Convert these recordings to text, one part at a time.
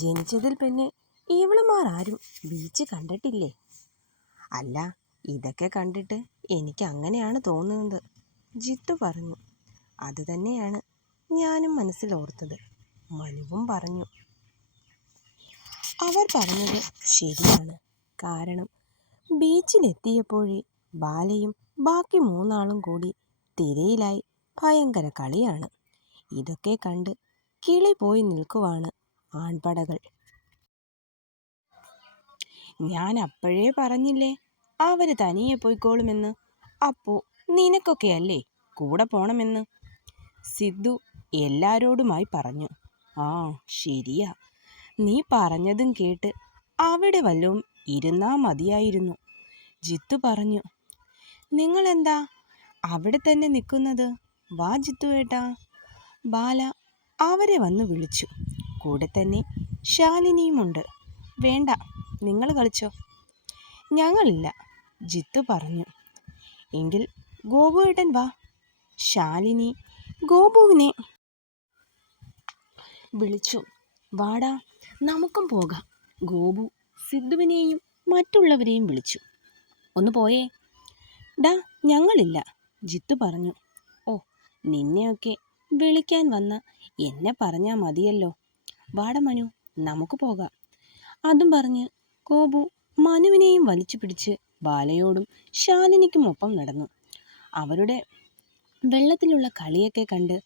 ജനിച്ചതിൽ പിന്നെ ഇവളുമാർ ആരും ബീച്ച് കണ്ടിട്ടില്ലേ? അല്ല, ഇതൊക്കെ കണ്ടിട്ട് എനിക്ക് അങ്ങനെയാണ് തോന്നുന്നത്, ജിത്തു പറഞ്ഞു. അത് തന്നെയാണ് ഞാനും മനസ്സിലോർത്തത്, മനുവും പറഞ്ഞു. അവർ പറഞ്ഞത് ശരിയാണ്. കാരണം ബീച്ചിലെത്തിയപ്പോഴേ ബാലയും ബാക്കി മൂന്നാളും കൂടി തിരയിലായി ഭയങ്കര കളിയാണ്. ഇതൊക്കെ കണ്ട് കിളി പോയി നിൽക്കുവാണ് ആൺപടകൾ. ഞാൻ അപ്പോഴേ പറഞ്ഞില്ലേ അവര് തനിയെ പോയിക്കോളുമെന്ന്. അപ്പോ നിനക്കൊക്കെയല്ലേ കൂടെ പോണമെന്ന് സിദ്ധു എല്ലാരോടുമായി പറഞ്ഞു. ആ ശരിയാ, നീ പറഞ്ഞതും കേട്ട് അവിടെ വല്ലതും ഇരുന്നാ മതിയായിരുന്നു, ജിത്തു പറഞ്ഞു. നിങ്ങളെന്താ അവിടെ തന്നെ നിൽക്കുന്നത്? വാ ജിത്തു ഏട്ടാ, ബാല അവരെ വന്ന് വിളിച്ചു. കൂടെ തന്നെ ശാലിനിയുമുണ്ട്. വേണ്ട, നിങ്ങൾ കളിച്ചോ, ഞങ്ങളില്ല, ജിത്തു പറഞ്ഞു. എങ്കിൽ ഗോപു ഏട്ടൻ വാ. ശാലിനി ഗോപുവിനെ വിളിച്ചു. വാടാ, നമുക്കും പോകാം. ഗോപു സിദ്ധുവിനെയും മറ്റുള്ളവരെയും വിളിച്ചു. ഒന്ന് പോയേ. ഡാ, ഞങ്ങളില്ല, ജിത്തു പറഞ്ഞു. ഓ, നിന്നെയൊക്കെ വിളിക്കാൻ വന്ന എന്നെ പറഞ്ഞാൽ മതിയല്ലോ. വാട മനു, നമുക്ക് പോകാം. അതും പറഞ്ഞ് ഗോപു മനുവിനെയും വലിച്ചു പിടിച്ച് ബാലയോടും ശാലിനിക്കും ഒപ്പം നടന്നു. അവരുടെ വെള്ളത്തിലുള്ള കളിയൊക്കെ കണ്ട്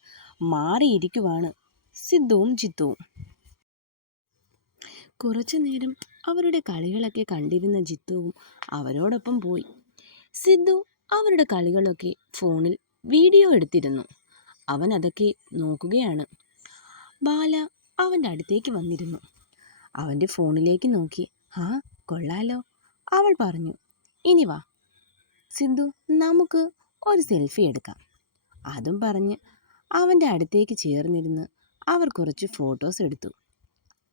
മാറിയിരിക്കുവാണ് സിദ്ധുവും ജിത്തുവും. കുറച്ചു നേരം അവരുടെ കളികളൊക്കെ കണ്ടിരുന്ന ജിത്തുവും അവരോടൊപ്പം പോയി. സിദ്ധു അവരുടെ കളികളൊക്കെ ഫോണിൽ വീഡിയോ എടുത്തിരുന്നു. അവൻ അതൊക്കെ നോക്കുകയാണ്. ബാല അവൻ്റെ അടുത്തേക്ക് വന്നിരുന്നു. അവൻ്റെ ഫോണിലേക്ക് നോക്കി. ആ കൊള്ളാലോ, അവൾ പറഞ്ഞു. ഇനി വാ സിദ്ധു, നമുക്ക് ഒരു സെൽഫി എടുക്കാം. അതും പറഞ്ഞ് അവൻ്റെ അടുത്തേക്ക് ചേർന്നിരുന്ന് അവർ കുറച്ച് ഫോട്ടോസ് എടുത്തു.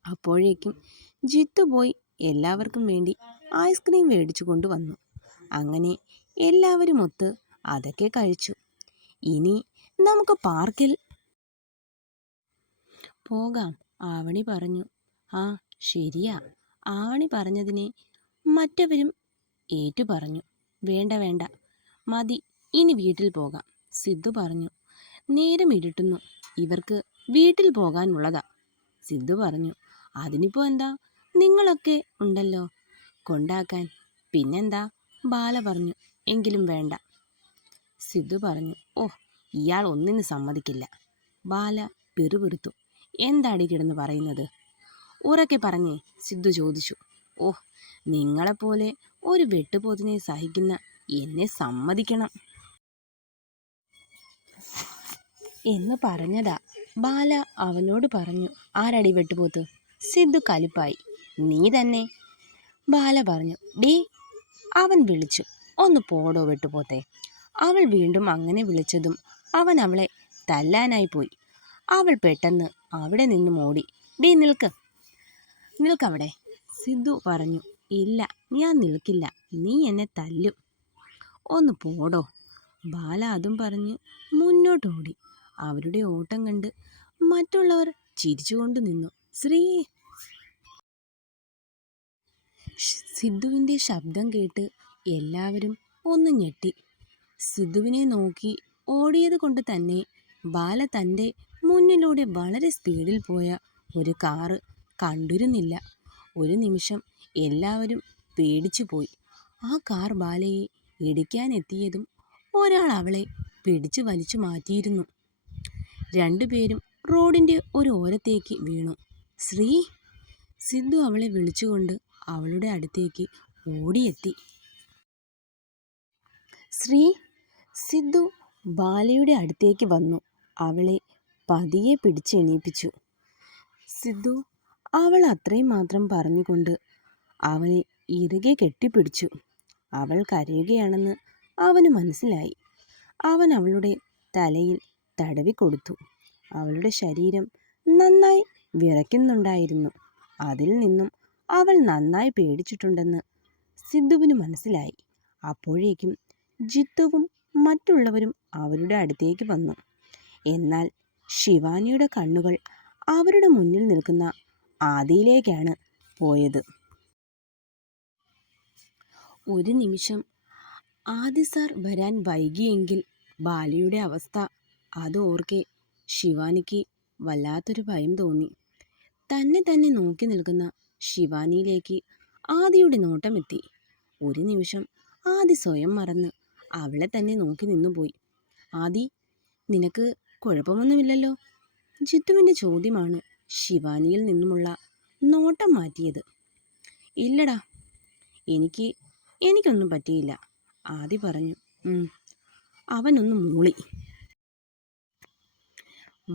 അപ്പോഴേക്കും ജിത്തു പോയി എല്ലാവർക്കും വേണ്ടി ഐസ്ക്രീം മേടിച്ചു കൊണ്ടുവന്നു. അങ്ങനെ എല്ലാവരും ഒത്ത് അതൊക്കെ കഴിച്ചു. ഇനി നമുക്ക് പാർക്കിൽ പോകാം, ആവണി പറഞ്ഞു. ആ ശരിയാ, ആവണി പറഞ്ഞതിനെ മറ്റവരും ഏറ്റു പറഞ്ഞു. വേണ്ട വേണ്ട, മതി, ഇനി വീട്ടിൽ പോകാം, സിദ്ധു പറഞ്ഞു. നേരം ഇരുട്ടുന്നു, ഇവർക്ക് വീട്ടിൽ പോകാനുള്ളതാ, സിദ്ധു പറഞ്ഞു. അതിനിപ്പോൾ എന്താ, നിങ്ങളൊക്കെ ഉണ്ടല്ലോ കൊണ്ടാക്കാൻ. പിന്നെന്താ, ബാല പറഞ്ഞു. എങ്കിലും വേണ്ട, സിദ്ധു പറഞ്ഞു. ഓ, ഇയാൾ ഒന്നിനും സമ്മതിക്കില്ല, ബാല പിറുപിറുത്തു. എന്താടി കിടന്ന് പറയുന്നത്? ഉറക്കെ പറഞ്ഞേ, സിദ്ധു ചോദിച്ചു. ഓ, നിങ്ങളെപ്പോലെ ഒരു വെട്ടുപോത്തിനെ സഹിക്കുന്ന എന്നെ സമ്മതിക്കണം എന്ന് പറഞ്ഞതാ, ബാല അവനോട് പറഞ്ഞു. ആരടി വെട്ടുപോത്ത്? സിദ്ധു കലിപ്പായി. നീ തന്നെ, ബാല പറഞ്ഞു. ഡീ, അവൻ വിളിച്ചു. ഒന്ന് പോടോ വെട്ടുപോത്തെ. അവൾ വീണ്ടും അങ്ങനെ വിളിച്ചതും അവൻ അവളെ തല്ലാനായി പോയി. അവൾ പെട്ടെന്ന് അവിടെ നിന്നും ഓടി. ഡീ, നിൽക്കവിടെ, സിദ്ധു പറഞ്ഞു. ഇല്ല, ഞാൻ നിൽക്കില്ല, നീ എന്നെ തല്ലും. ഒന്ന് പോടോ, ബാല അതും പറഞ്ഞ് മുന്നോട്ടോടി. അവരുടെ ഓട്ടം കണ്ട് മറ്റുള്ളവർ ചിരിച്ചുകൊണ്ട് നിന്നു. സിദ്ധുവിൻ്റെ ശബ്ദം കേട്ട് എല്ലാവരും ഒന്ന് ഞെട്ടി. സിദ്ധുവിനെ നോക്കി ഓടിയത് കൊണ്ട് തന്നെ ബാല തൻ്റെ മുന്നിലൂടെ വളരെ സ്പീഡിൽ പോയ ഒരു കാറ് കണ്ടിരുന്നില്ല. ഒരു നിമിഷം എല്ലാവരും പേടിച്ചു പോയി. ആ കാർ ബാലയെ ഇടിക്കാനെത്തിയതും ഒരാൾ അവളെ പിടിച്ചു വലിച്ചു മാറ്റിയിരുന്നു. രണ്ടുപേരും റോഡിൻ്റെ ഒരു ഓരത്തേക്ക് വീണു. സിദ്ധു അവളെ വിളിച്ചുകൊണ്ട് അവളുടെ അടുത്തേക്ക് ഓടിയെത്തി. സിദ്ധു ബാലയുടെ അടുത്തേക്ക് വന്നു അവളെ പതിയെ പിടിച്ചെണീപ്പിച്ചു. സിദ്ധു അവൾ അത്രയും മാത്രം പറഞ്ഞുകൊണ്ട് അവനെ ഇറുകെ കെട്ടിപ്പിടിച്ചു. അവൾ കരയുകയാണെന്ന് അവന് മനസ്സിലായി. അവൻ അവളുടെ തലയിൽ തടവിക്കൊടുത്തു. അവളുടെ ശരീരം നന്നായി വിറയ്ക്കുന്നുണ്ടായിരുന്നു. അതിൽ നിന്നും അവൾ നന്നായി പേടിച്ചിട്ടുണ്ടെന്ന് സിദ്ധുവിന് മനസ്സിലായി. അപ്പോഴേക്കും ജിത്തുവും മറ്റുള്ളവരും അവരുടെ അടുത്തേക്ക് വന്നു. എന്നാൽ ശിവാനിയുടെ കണ്ണുകൾ അവരുടെ മുന്നിൽ നിൽക്കുന്ന ആദിയിലേക്കാണ് പോയത്. ഒരു നിമിഷം ആദി സാർ വരാൻ വൈകിയെങ്കിൽ ബാലയുടെ അവസ്ഥ അതോർക്കെ ശിവാനിക്ക് വല്ലാത്തൊരു ഭയം തോന്നി. തന്നെ നോക്കി നിൽക്കുന്ന ശിവാനിയിലേക്ക് ആദിയുടെ നോട്ടമെത്തി. ഒരു നിമിഷം ആദി സ്വയം മറന്ന് അവളെ തന്നെ നോക്കി നിന്നുപോയി. ആദി, നിനക്ക് കുഴപ്പമൊന്നുമില്ലല്ലോ? ജിത്തുവിൻ്റെ ചോദ്യമാണ് ശിവാനിയിൽ നിന്നുമുള്ള നോട്ടം മാറ്റിയത്. ഇല്ലടാ, എനിക്കൊന്നും പറ്റിയില്ല, ആദി പറഞ്ഞു. അവനൊന്ന് മൂളി.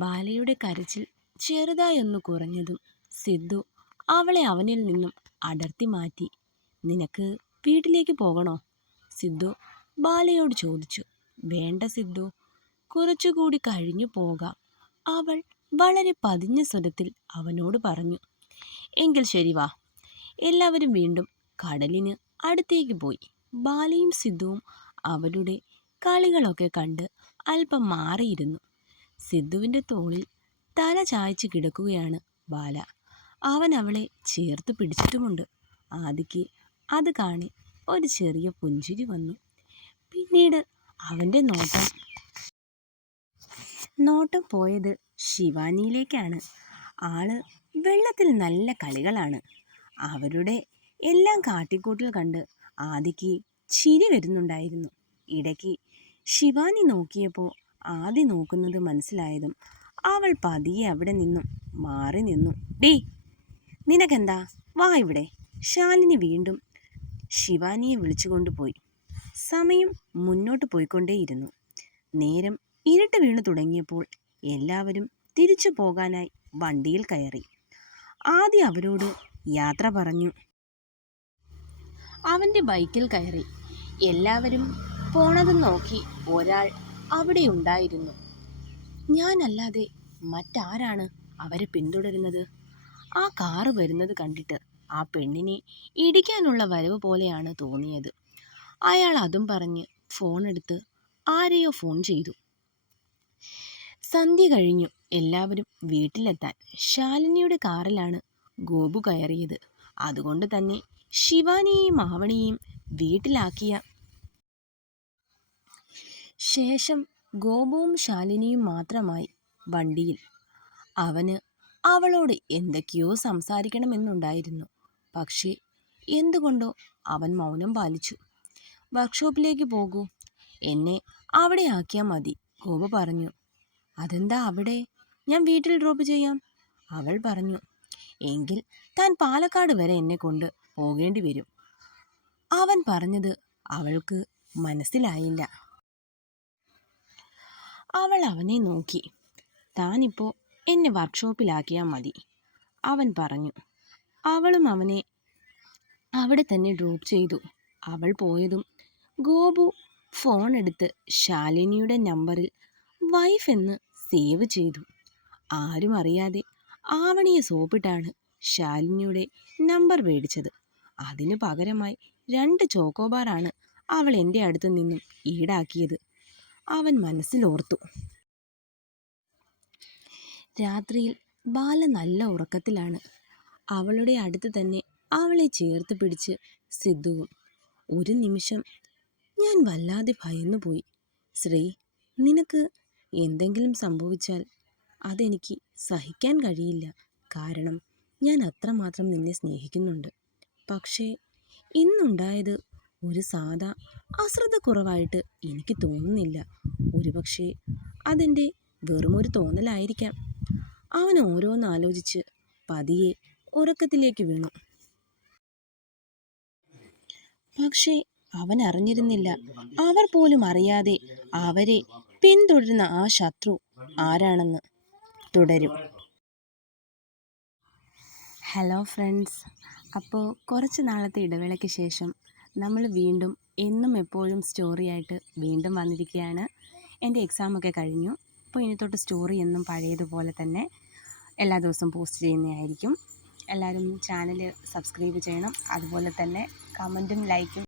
ബാലയുടെ കരച്ചിൽ ചെറുതായൊന്നു കുറഞ്ഞതും സിദ്ധു അവളെ അവനിൽ നിന്നും അടർത്തി മാറ്റി. നിനക്ക് വീട്ടിലേക്ക് പോകണോ? സിദ്ധു ബാലയോട് ചോദിച്ചു. വേണ്ട സിദ്ധു, കുറച്ചുകൂടി കഴിഞ്ഞു പോകാം, അവൾ വളരെ പതിഞ്ഞ സ്വരത്തിൽ അവനോട് പറഞ്ഞു. എങ്കിൽ ശരി വാ. എല്ലാവരും വീണ്ടും കടലിന് അടുത്തേക്ക് പോയി. ബാലയും സിദ്ധുവും അവരുടെ കളികളൊക്കെ കണ്ട് അല്പം മാറിയിരുന്നു. സിദ്ധുവിൻ്റെ തോളിൽ തല ചായ്ച്ച് കിടക്കുകയാണ് ബാല. അവൻ അവളെ ചേർത്ത് പിടിച്ചിട്ടുമുണ്ട്. ആദിക്ക് അത് കാണി ഒരു ചെറിയ പുഞ്ചിരി വന്നു. പിന്നീട് അവൻ്റെ നോട്ടം പോയത് ശിവാനിയിലേക്കാണ്. ആള് വെള്ളത്തിൽ നല്ല കളികളാണ്. അവരുടെ എല്ലാം കാട്ടിക്കൂട്ടൽ കണ്ട് ആദിക്ക് ചിരി വരുന്നുണ്ടായിരുന്നു. ഇടയ്ക്ക് ശിവാനി നോക്കിയപ്പോൾ ആദി നോക്കുന്നത് മനസ്സിലായതും അവൾ പതിയെ അവിടെ നിന്നും മാറി നിന്നു. ഡേ, നിനക്കെന്താ? വാ ഇവിടെ. ശാലിനി വീണ്ടും ശിവാനിയെ വിളിച്ചുകൊണ്ടുപോയി. സമയം മുന്നോട്ട് പോയിക്കൊണ്ടേയിരുന്നു. നേരം ഇരുട്ട് വീണു തുടങ്ങിയപ്പോൾ എല്ലാവരും തിരിച്ചു പോകാനായി വണ്ടിയിൽ കയറി. ആദി അവരോട് യാത്ര പറഞ്ഞു. അവൻ്റെ ബൈക്കിൽ കയറി. എല്ലാവരും പോണതും നോക്കി ഒരാൾ അവിടെ ഉണ്ടായിരുന്നു. ഞാനല്ലാതെ മറ്റാരാണ് അവരെ പിന്തുടരുന്നത്? ആ കാറ് വരുന്നത് കണ്ടിട്ട് ആ പെണ്ണിനെ ഇടിക്കാനുള്ള വരവ് പോലെയാണ് തോന്നിയത്. അയാൾ അതും പറഞ്ഞ് ഫോണെടുത്ത് ആരെയോ ഫോൺ ചെയ്തു. സന്ധ്യ കഴിഞ്ഞു. എല്ലാവരും വീട്ടിലെത്താൻ ശാലിനിയുടെ കാറിലാണ് ഗോപു കയറിയത്. അതുകൊണ്ട് തന്നെ ശിവാനിയെയും ആവണിയെയും വീട്ടിലാക്കിയ ശേഷം ഗോപുവും ശാലിനിയും മാത്രമായി വണ്ടിയിൽ. അവന് അവളോട് എന്തൊക്കെയോ സംസാരിക്കണമെന്നുണ്ടായിരുന്നു. പക്ഷേ എന്തുകൊണ്ടോ അവൻ മൗനം പാലിച്ചു. വർക്ക്ഷോപ്പിലേക്ക് പോകൂ, എന്നെ അവിടെ ആക്കിയാൽ മതി, ഗോപു പറഞ്ഞു. അതെന്താ അവിടെ? ഞാൻ വീട്ടിൽ ഡ്രോപ്പ് ചെയ്യാം, അവൾ പറഞ്ഞു. എങ്കിൽ താൻ പാലക്കാട് വരെ എന്നെ കൊണ്ട് പോകേണ്ടി വരും. അവൻ പറഞ്ഞത് അവൾക്ക് മനസ്സിലായില്ല. അവൾ അവനെ നോക്കി. താനിപ്പോൾ എന്നെ വർക്ക്ഷോപ്പിലാക്കിയാൽ മതി, അവൻ പറഞ്ഞു. അവളും അവനെ അവിടെ തന്നെ ഡ്രോപ്പ് ചെയ്തു. അവൾ പോയതും ഗോപു ഫോൺ എടുത്ത് ശാലിനിയുടെ നമ്പറിൽ വൈഫ് എന്ന് സേവ് ചെയ്തു. ആരും അറിയാതെ ആവണിയെ സോപ്പിട്ടാണ് ശാലിനിയുടെ നമ്പർ മേടിച്ചത്. അതിനു പകരമായി 2 ചോക്കോബാറാണ് അവൾ എൻ്റെ അടുത്ത് നിന്നും ഈടാക്കിയത്, അവൻ മനസ്സിലോർത്തു. രാത്രിയിൽ ബാല നല്ല ഉറക്കത്തിലാണ്. അവളുടെ അടുത്ത് തന്നെ അവളെ ചേർത്ത് പിടിച്ച് സിദ്ധുവും. ഒരു നിമിഷം ഞാൻ വല്ലാതെ ഭയന്നുപോയി. ശ്രീ, നിനക്ക് എന്തെങ്കിലും സംഭവിച്ചാൽ അതെനിക്ക് സഹിക്കാൻ കഴിയില്ല. കാരണം ഞാൻ അത്രമാത്രം നിന്നെ സ്നേഹിക്കുന്നുണ്ട്. പക്ഷേ ഇന്നുണ്ടായത് ഒരു സാധാ അശ്രദ്ധക്കുറവായിട്ട് എനിക്ക് തോന്നുന്നില്ല. ഒരുപക്ഷെ അതെൻ്റെ വെറുമൊരു തോന്നലായിരിക്കാം. അവൻ ഓരോന്നാലോചിച്ച് പതിയെ ഉറക്കത്തിലേക്ക് വീണു. പക്ഷേ അവൻ അറിഞ്ഞിരുന്നില്ല, അവർ പോലും അറിയാതെ അവരെ പിന്തുടരുന്ന ആ ശത്രു ആരാണെന്ന്. തുടരും. ഹലോ ഫ്രണ്ട്സ്, അപ്പോൾ കുറച്ച് നാളത്തെ ഇടവേളയ്ക്ക് ശേഷം നമ്മൾ വീണ്ടും എന്നും എപ്പോഴും സ്റ്റോറിയായിട്ട് വീണ്ടും വന്നിരിക്കുകയാണ്. എൻ്റെ എക്സാമൊക്കെ കഴിഞ്ഞു. അപ്പോൾ ഇനി തൊട്ട് സ്റ്റോറി എന്നും പഴയതുപോലെ തന്നെ എല്ലാ ദിവസവും പോസ്റ്റ് ചെയ്യുന്നതായിരിക്കും. എല്ലാവരും ചാനൽ സബ്സ്ക്രൈബ് ചെയ്യണം. അതുപോലെ തന്നെ കമൻറ്റും ലൈക്കും